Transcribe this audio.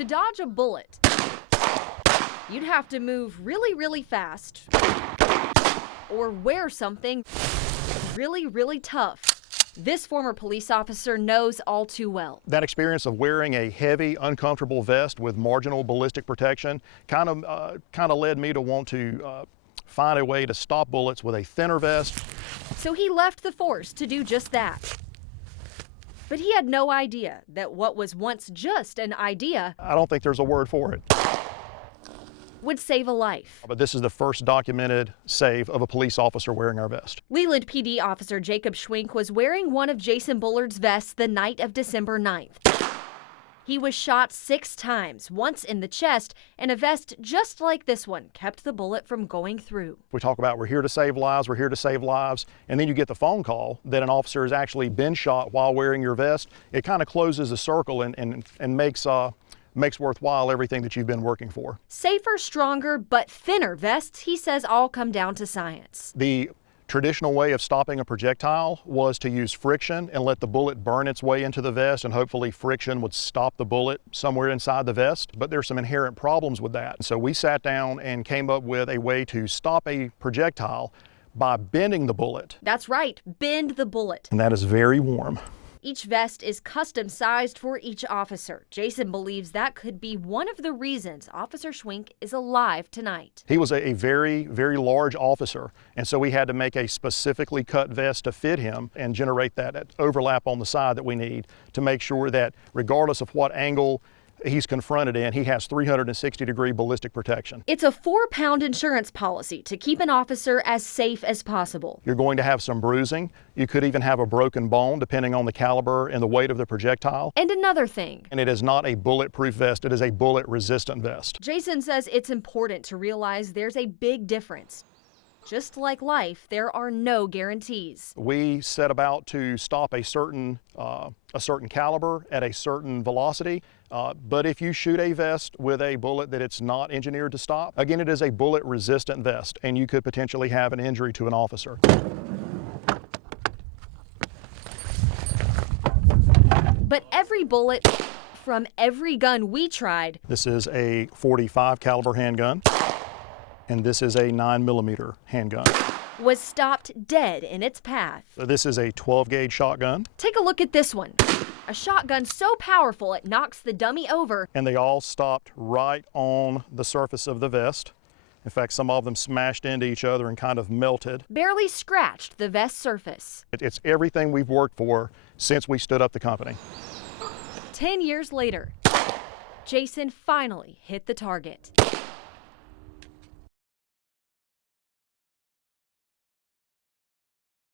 To dodge a bullet, you'd have to move really, really fast or wear something really, really tough. This former police officer knows all too well. That experience of wearing a heavy, uncomfortable vest with marginal ballistic protection kind of led me to want to find a way to stop bullets with a thinner vest. So he left the force to do just that. But he had no idea that what was once just an idea, I don't think there's a word for it, would save a life. but this is the first documented save of a police officer wearing our vest. Leland PD officer Jacob Schwink was wearing one of Jason Bullard's vests the night of December 9th. He was shot 6 times, once in the chest, and a vest just like this one kept the bullet from going through. We talk about we're here to save lives, and then you get the phone call that an officer has actually been shot while wearing your vest. It kind of closes the circle and makes worthwhile everything that you've been working for. Safer, stronger, but thinner vests, he says, all come down to science. The traditional way of stopping a projectile was to use friction and let the bullet burn its way into the vest, and hopefully friction would stop the bullet somewhere inside the vest. But there's some inherent problems with that. So we sat down and came up with a way to stop a projectile by bending the bullet. That's right, bend the bullet. And that is very warm. Each vest is custom sized for each officer. Jason believes that could be one of the reasons Officer Schwink is alive tonight. He was a very, very large officer, and so we had to make a specifically cut vest to fit him and generate that overlap on the side that we need to make sure that regardless of what angle he's confronted in, he has 360-degree ballistic protection. It's a 4-pound insurance policy to keep an officer as safe as possible. You're going to have some bruising. You could even have a broken bone depending on the caliber and the weight of the projectile. And another thing. And it is not a bulletproof vest, it is a bullet-resistant vest. Jason says it's important to realize there's a big difference. Just like life, there are no guarantees. We set about to stop a certain caliber at a certain velocity, but if you shoot a vest with a bullet that it's not engineered to stop, again, it is a bullet-resistant vest, and you could potentially have an injury to an officer. But every bullet from every gun we tried. This is a .45 caliber handgun. And this is a 9mm handgun. Was stopped dead in its path. So this is a 12-gauge shotgun. Take a look at this one. A shotgun so powerful it knocks the dummy over. And they all stopped right on the surface of the vest. In fact, some of them smashed into each other and kind of melted. Barely scratched the vest surface. It's everything we've worked for since we stood up the company. 10 years later, Jason finally hit the target.